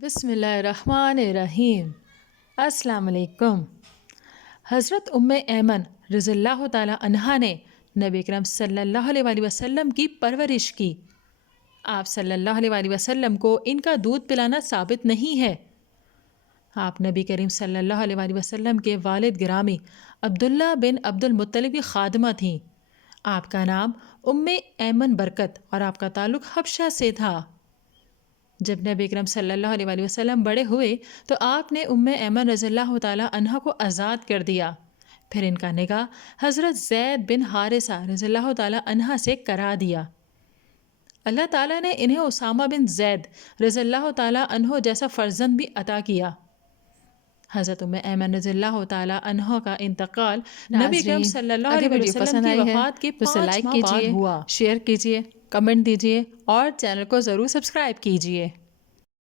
बिस्मिल्लाहिर्रहमानिर्रहीम। अस्सलाम वालेकुम। हज़रत उम्मे ऐमन रज़ियल्लाहु ताला अन्हा ने नबी अकरम सल्लल्लाहु अलैहि वसल्लम की परवरिश की। आप सल्लल्लाहु अलैहि वसल्लम को इनका दूध पिलाना साबित नहीं है। आप नबी करीम सल्लल्लाहु अलैहि वसल्लम के वालिद गिरामी अब्दुल्ला बिन अब्दुल मुत्तलिब की खादिमा थीं। आपका नाम उम्मे ऐमन बरकत और आपका ताल्लुक़ हबशा से था। जब नबी अकरम सल्लल्लाहु अलैहि वसल्लम बड़े हुए तो आपने उम्मे ऐमन रज़ियल्लाहु ताला अन्हा को आज़ाद कर दिया। फिर इनका निकाह हज़रत ज़ैद बिन हारिसा रज़ियल्लाहु ताला अन्हा से करा दिया। अल्लाह ताला ने इन्हें उसामा बिन ज़ैद रज़ियल्लाहु ताला अन्हो जैसा फ़र्जंद भी अता किया। हज़रत उम्मे ऐमन रज़ियल्लाहु ताला अन्हा का इंतकाल नबी अकरम नाज़रीन, सल्लल्लाहु अगर अलैहि वीडियो वसल्लम पसंद की आई है वफ़ात के तो इसे 5 लाइक माह बाद कीजिए, हुआ। शेयर कीजिए, कमेंट दीजिए और चैनल को ज़रूर सब्सक्राइब कीजिए।